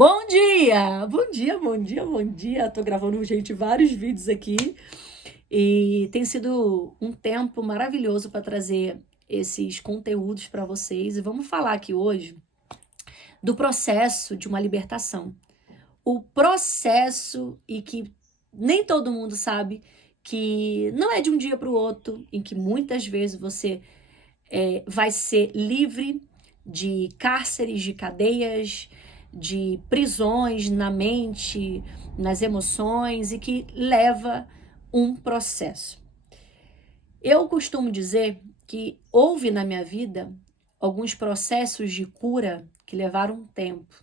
Bom dia! Bom dia, bom dia, bom dia. Tô gravando, gente, vários vídeos aqui e tem sido um tempo maravilhoso para trazer esses conteúdos para vocês. E vamos falar aqui hoje do processo de uma libertação. O processo e que nem todo mundo sabe que não é de um dia para o outro, em que muitas vezes você vai ser livre de cárceres, de cadeias, de prisões na mente, nas emoções e que leva um processo. Eu costumo dizer que houve na minha vida alguns processos de cura que levaram um tempo,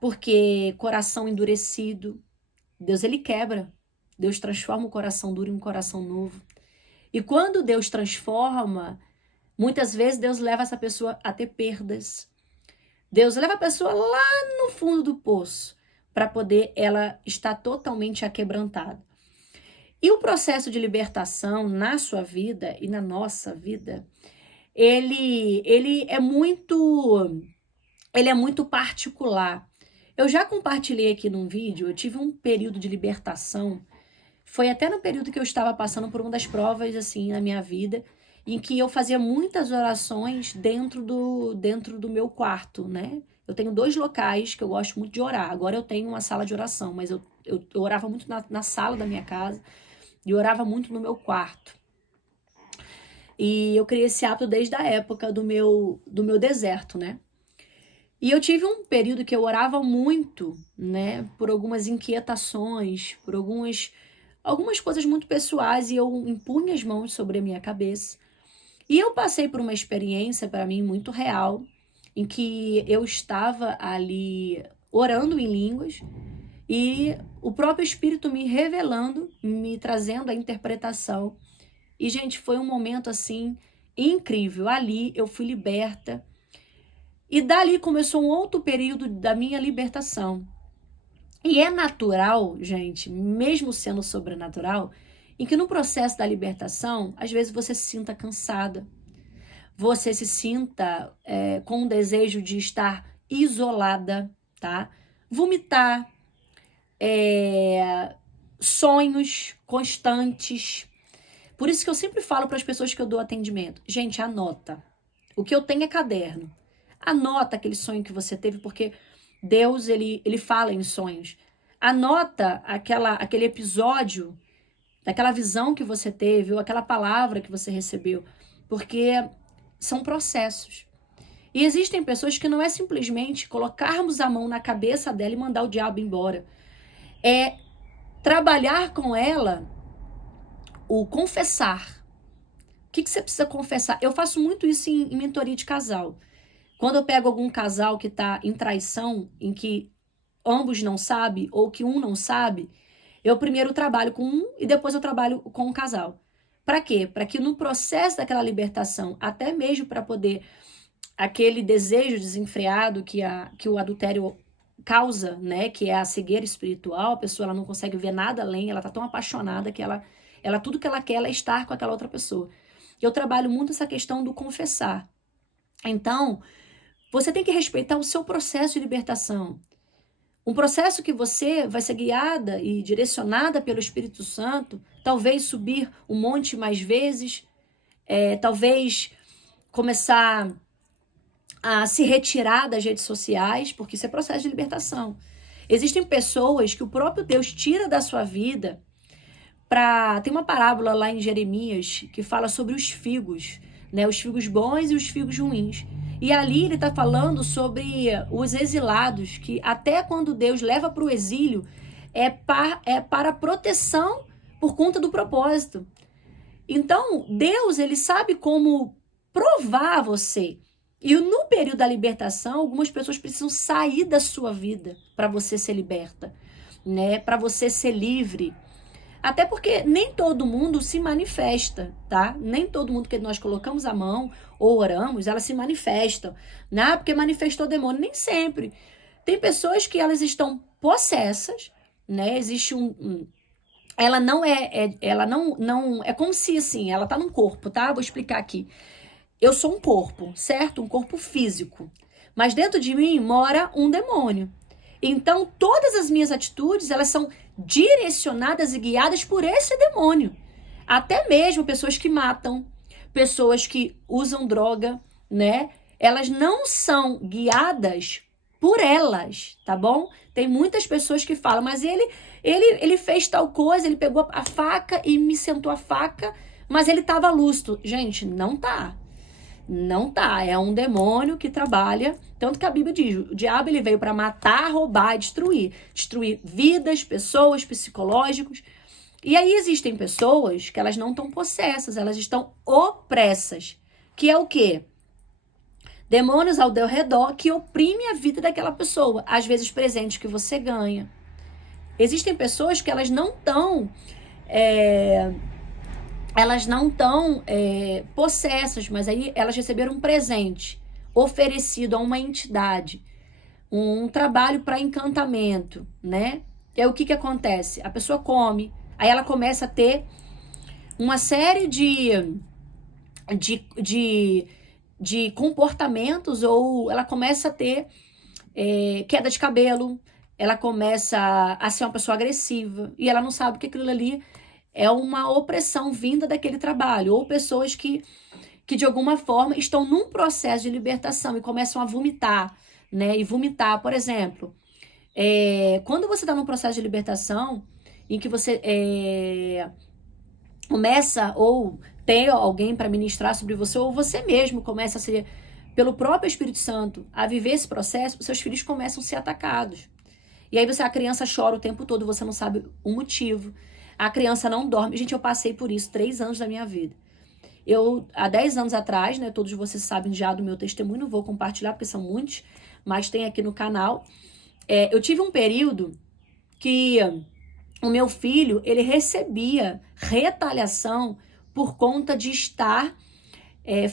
porque coração endurecido, Deus ele quebra, Deus transforma o coração duro em um coração novo. E quando Deus transforma, muitas vezes Deus leva essa pessoa a ter perdas. Deus leva a pessoa lá no fundo do poço para poder ela estar totalmente aquebrantada. E o processo de libertação na sua vida e na nossa vida, ele é muito particular. Eu já compartilhei aqui num vídeo, eu tive um período de libertação, foi até no período que eu estava passando por uma das provas assim na minha vida, em que eu fazia muitas orações dentro do meu quarto, né? Eu tenho dois locais que eu gosto muito de orar. Agora eu tenho uma sala de oração, mas eu orava muito na sala da minha casa e orava muito no meu quarto. E eu criei esse hábito desde a época do meu deserto, né? E eu tive um período que eu orava muito, né? Por algumas inquietações, por algumas coisas muito pessoais, e eu impunha as mãos sobre a minha cabeça. E eu passei por uma experiência, para mim, muito real, em que eu estava ali orando em línguas e o próprio Espírito me revelando, me trazendo a interpretação. E, gente, foi um momento, assim, incrível. Ali eu fui liberta. E dali começou um outro período da minha libertação. E é natural, gente, mesmo sendo sobrenatural, em que no processo da libertação, às vezes você se sinta cansada, você se sinta com o desejo de estar isolada, tá? Vomitar, sonhos constantes. Por isso que eu sempre falo para as pessoas que eu dou atendimento, gente, anota. O que eu tenho é caderno. Anota aquele sonho que você teve, porque Deus, ele fala em sonhos. Anota aquele episódio, daquela visão que você teve, ou aquela palavra que você recebeu, porque são processos. E existem pessoas que não é simplesmente colocarmos a mão na cabeça dela e mandar o diabo embora. É trabalhar com ela o confessar. O que você precisa confessar? Eu faço muito isso em mentoria de casal. Quando eu pego algum casal que está em traição, em que ambos não sabem, ou que um não sabe, eu primeiro trabalho com um e depois eu trabalho com o casal. Para quê? Para que no processo daquela libertação, até mesmo para poder aquele desejo desenfreado que o adultério causa, né, que é a cegueira espiritual, a pessoa ela não consegue ver nada além, ela tá tão apaixonada que ela tudo que ela quer é estar com aquela outra pessoa. Eu trabalho muito essa questão do confessar. Então, você tem que respeitar o seu processo de libertação. Um processo que você vai ser guiada e direcionada pelo Espírito Santo, talvez subir um monte mais vezes, talvez começar a se retirar das redes sociais, porque isso é processo de libertação. Existem pessoas que o próprio Deus tira da sua vida para... Tem uma parábola lá em Jeremias que fala sobre os figos, né? Os figos bons e os figos ruins. E ali ele está falando sobre os exilados, que até quando Deus leva para o exílio, para proteção por conta do propósito. Então, Deus, ele sabe como provar você. E no período da libertação, algumas pessoas precisam sair da sua vida para você ser liberta, né? Para você ser livre. Até porque nem todo mundo se manifesta, tá? Nem todo mundo que nós colocamos a mão ou oramos, elas se manifestam. Né? Porque manifestou demônio. Nem sempre. Tem pessoas que elas estão possessas, né? Existe ela não ela não é como se assim, ela tá num corpo, tá? Vou explicar aqui. Eu sou um corpo, certo? Um corpo físico. Mas dentro de mim mora um demônio. Então, todas as minhas atitudes, elas são direcionadas e guiadas por esse demônio. Até mesmo pessoas que matam, pessoas que usam droga, né? Elas não são guiadas por elas, tá bom? Tem muitas pessoas que falam, mas ele fez tal coisa, ele pegou a faca e me sentou a faca, mas ele estava lúcido. Gente, não tá. Não tá, é um demônio que trabalha, tanto que a Bíblia diz, o diabo ele veio para matar, roubar e destruir vidas, pessoas, psicológicos. E aí existem pessoas que elas não estão possessas, elas estão opressas, que é o quê? Demônios ao teu redor que oprimem a vida daquela pessoa, às vezes presentes que você ganha. Existem pessoas que elas não estão possessas, mas aí elas receberam um presente oferecido a uma entidade, um trabalho para encantamento, né? E aí o que que acontece? A pessoa come, aí ela começa a ter uma série de comportamentos, ou ela começa a ter queda de cabelo, ela começa a ser uma pessoa agressiva, e ela não sabe que aquilo ali é uma opressão vinda daquele trabalho, ou pessoas que de alguma forma estão num processo de libertação e começam a vomitar, né? E vomitar, por exemplo, quando você está num processo de libertação, em que você começa ou tem alguém para ministrar sobre você, ou você mesmo começa a ser, pelo próprio Espírito Santo, a viver esse processo, seus filhos começam a ser atacados. E aí a criança chora o tempo todo, você não sabe o motivo. A criança não dorme. Gente, eu passei por isso 3 anos da minha vida. Eu, há 10 anos atrás, né, todos vocês sabem já do meu testemunho, não vou compartilhar porque são muitos, mas tem aqui no canal. Eu tive um período que o meu filho, ele recebia retaliação por conta de estar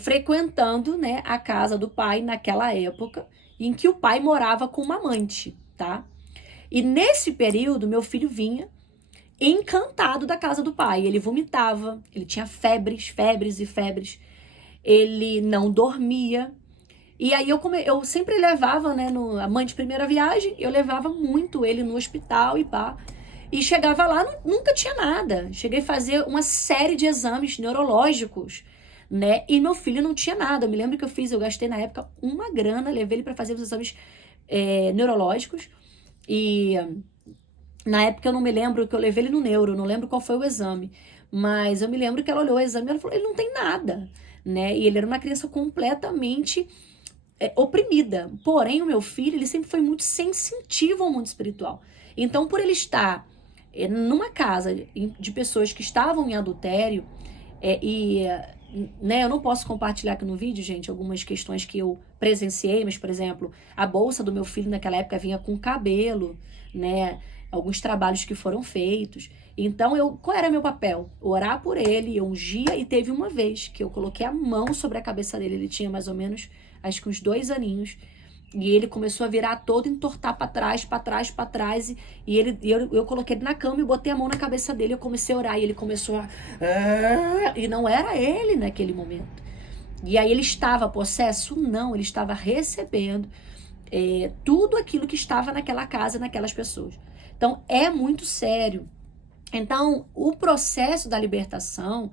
frequentando, né, a casa do pai naquela época, em que o pai morava com uma amante, tá? E nesse período, meu filho vinha encantado da casa do pai. Ele vomitava, ele tinha febres e febres. Ele não dormia. E aí eu sempre levava, né, a mãe de primeira viagem, eu levava muito ele no hospital e pá. E chegava lá, nunca tinha nada. Cheguei a fazer uma série de exames neurológicos, né? E meu filho não tinha nada. Eu me lembro que eu gastei na época uma grana, levei ele para fazer os exames neurológicos. E na época eu não me lembro que eu levei ele no neuro, não lembro qual foi o exame. Mas eu me lembro que ela olhou o exame e ela falou, ele não tem nada, né? E ele era uma criança completamente oprimida. Porém, o meu filho, ele sempre foi muito sensitivo ao mundo espiritual. Então, por ele estar numa casa de pessoas que estavam em adultério, né, eu não posso compartilhar aqui no vídeo, gente, algumas questões que eu presenciei, mas, por exemplo, a bolsa do meu filho naquela época vinha com cabelo, né, alguns trabalhos que foram feitos. Então, qual era meu papel? Orar por ele, eu ungia, e teve uma vez que eu coloquei a mão sobre a cabeça dele, ele tinha mais ou menos, acho que uns 2 aninhos, e ele começou a virar todo, entortar pra trás, e eu coloquei ele na cama e botei a mão na cabeça dele, eu comecei a orar, e ele começou a... E não era ele naquele momento. E aí ele estava possesso? Não, ele estava recebendo tudo aquilo que estava naquela casa, naquelas pessoas. Então, é muito sério. Então, o processo da libertação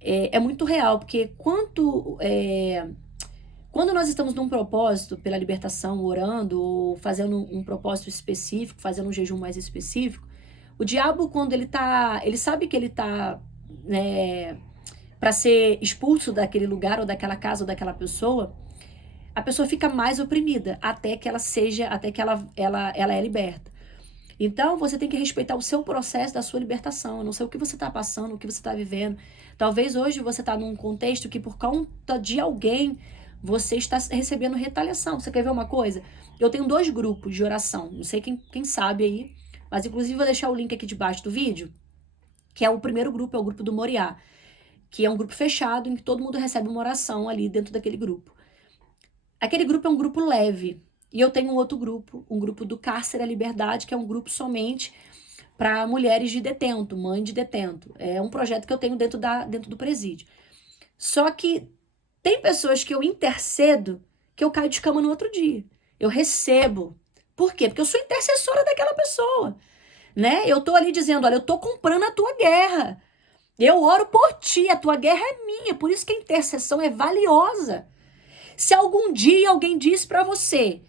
é muito real, porque quando nós estamos num propósito pela libertação, orando, ou fazendo um propósito específico, fazendo um jejum mais específico, o diabo, quando ele sabe que ele está, né, para ser expulso daquele lugar, ou daquela casa, ou daquela pessoa, a pessoa fica mais oprimida, até que ela é liberta. Então, você tem que respeitar o seu processo da sua libertação. Eu não sei o que você está passando, o que você está vivendo. Talvez hoje você está num contexto que, por conta de alguém, você está recebendo retaliação. Você quer ver uma coisa? Eu tenho 2 grupos de oração. Não sei quem sabe aí, mas inclusive vou deixar o link aqui debaixo do vídeo, que é o primeiro grupo, é o grupo do Moriá, que é um grupo fechado em que todo mundo recebe uma oração ali dentro daquele grupo. Aquele grupo é um grupo leve. E eu tenho um outro grupo, um grupo do Cárcere à Liberdade, que é um grupo somente para mulheres de detento, mãe de detento. É um projeto que eu tenho dentro do presídio. Só que tem pessoas que eu intercedo que eu caio de cama no outro dia. Eu recebo Por quê? Porque eu sou intercessora daquela pessoa, né? Eu tô ali dizendo, olha, eu tô comprando a tua guerra. Eu oro por ti, a tua guerra é minha. Por isso que a intercessão é valiosa. Se algum dia alguém diz para você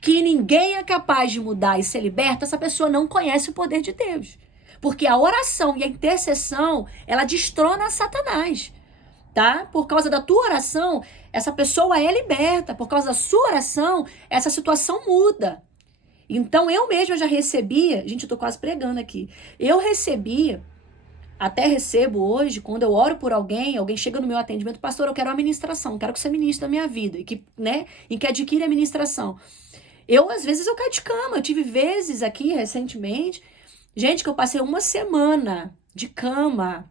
que ninguém é capaz de mudar e ser liberto, essa pessoa não conhece o poder de Deus. Porque a oração e a intercessão, ela destrona Satanás, tá? Por causa da tua oração, essa pessoa é liberta. Por causa da sua oração, essa situação muda. Então, eu mesma já recebia, gente, eu tô quase pregando aqui. Eu recebia, até recebo hoje, quando eu oro por alguém, alguém chega no meu atendimento, pastor, eu quero uma ministração, quero que você ministre a minha vida, e que, né, em que adquire a ministração. Às vezes, eu caio de cama. Eu tive vezes aqui, recentemente, gente, que eu passei uma semana de cama,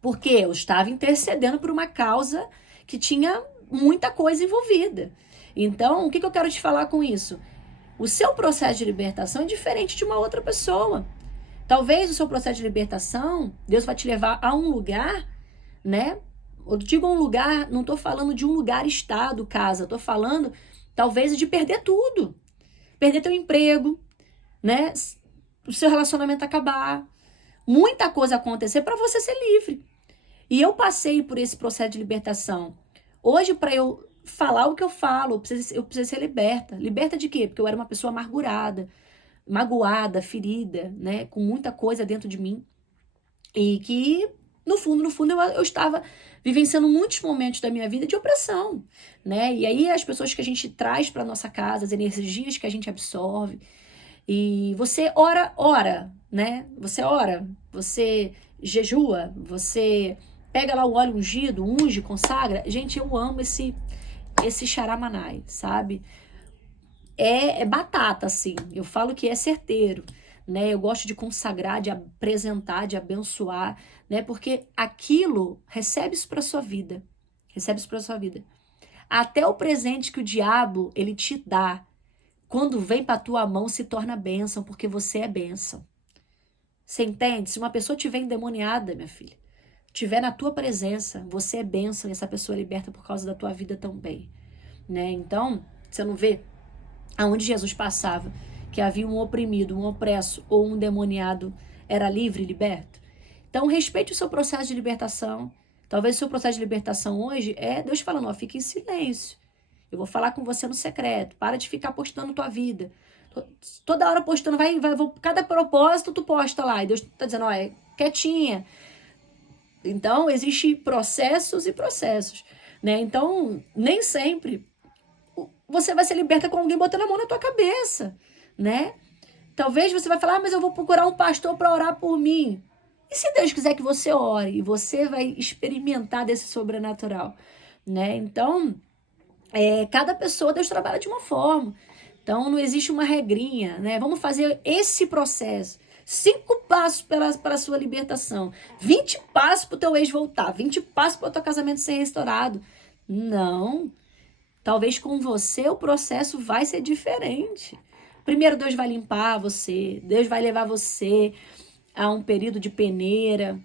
porque eu estava intercedendo por uma causa que tinha muita coisa envolvida. Então, o que eu quero te falar com isso? O seu processo de libertação é diferente de uma outra pessoa. Talvez o seu processo de libertação, Deus vai te levar a um lugar, né? Eu digo um lugar, não estou falando de um lugar, estado, casa. Estou falando, talvez, de perder tudo. Perder teu emprego, né? O seu relacionamento acabar. Muita coisa acontecer para você ser livre. E eu passei por esse processo de libertação. Hoje, para eu falar o que eu falo, eu preciso ser liberta. Liberta de quê? Porque eu era uma pessoa amargurada, magoada, ferida, né? Com muita coisa dentro de mim. E que, no fundo, eu estava vivenciando muitos momentos da minha vida de opressão, né? E aí as pessoas que a gente traz para nossa casa, as energias que a gente absorve. E você ora, né? Você ora, você jejua, você pega lá o óleo ungido, unge, consagra. Gente, eu amo esse charamanai, sabe? É batata, assim. Eu falo que é certeiro, né? Eu gosto de consagrar, de apresentar, de abençoar, né? Porque aquilo recebe isso para sua vida. Recebe isso para sua vida. Até o presente que o diabo, ele te dá, quando vem para tua mão, se torna bênção, porque você é bênção. Você entende? Se uma pessoa estiver endemoniada, minha filha, estiver na tua presença, você é bênção e essa pessoa é liberta por causa da tua vida também, né? Então, você não vê aonde Jesus passava que havia um oprimido, um opresso ou um endemoniado era livre e liberto? Então, respeite o seu processo de libertação. Talvez o seu processo de libertação hoje é Deus falando, ó, fique em silêncio. Eu vou falar com você no secreto. Para de ficar postando tua vida. Toda hora postando, cada propósito tu posta lá. E Deus tá dizendo, ó, é quietinha. Então, existem processos e processos, né? Então, nem sempre você vai ser liberta com alguém botando a mão na tua cabeça, né? Talvez você vai falar, mas eu vou procurar um pastor para orar por mim. E se Deus quiser que você ore, e você vai experimentar desse sobrenatural, né? Então, cada pessoa, Deus trabalha de uma forma. Então, não existe uma regrinha, né? Vamos fazer esse processo. 5 passos para a sua libertação. 20 passos para o teu ex voltar. 20 passos para o teu casamento ser restaurado. Não. Talvez com você o processo vai ser diferente. Primeiro, Deus vai limpar você. Deus vai levar você a um período de peneira,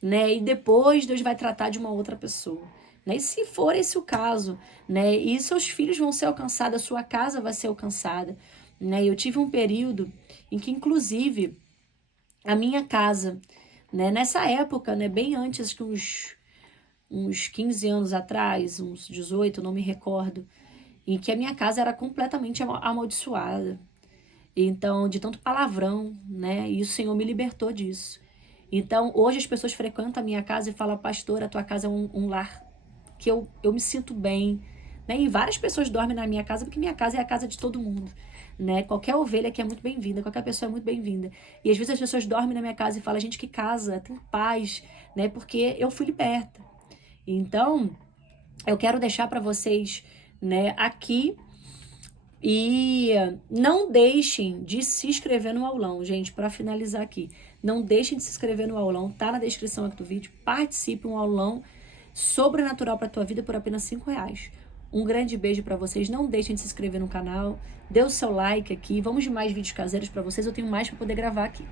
né? E depois Deus vai tratar de uma outra pessoa. Né? E se for esse o caso, né? E seus filhos vão ser alcançados, a sua casa vai ser alcançada, né? Eu tive um período em que, inclusive, a minha casa, né? Nessa época, né? Bem antes que uns 15 anos atrás, uns 18, não me recordo, em que a minha casa era completamente amaldiçoada. Então, de tanto palavrão, né? E o Senhor me libertou disso. Então, hoje as pessoas frequentam a minha casa e falam, pastor, a tua casa é um lar que eu me sinto bem, né? E várias pessoas dormem na minha casa, porque minha casa é a casa de todo mundo, né? Qualquer ovelha aqui é muito bem-vinda, qualquer pessoa é muito bem-vinda. E às vezes as pessoas dormem na minha casa e falam, gente, que casa, tem paz, né? Porque eu fui liberta. Então, eu quero deixar para vocês, né, aqui, e não deixem de se inscrever no aulão, gente, para finalizar aqui. Não deixem de se inscrever no aulão, tá na descrição aqui do vídeo. Participe um aulão sobrenatural para tua vida por apenas R$5. Um grande beijo para vocês. Não deixem de se inscrever no canal. Dê o seu like aqui. Vamos de mais vídeos caseiros para vocês. Eu tenho mais para poder gravar aqui.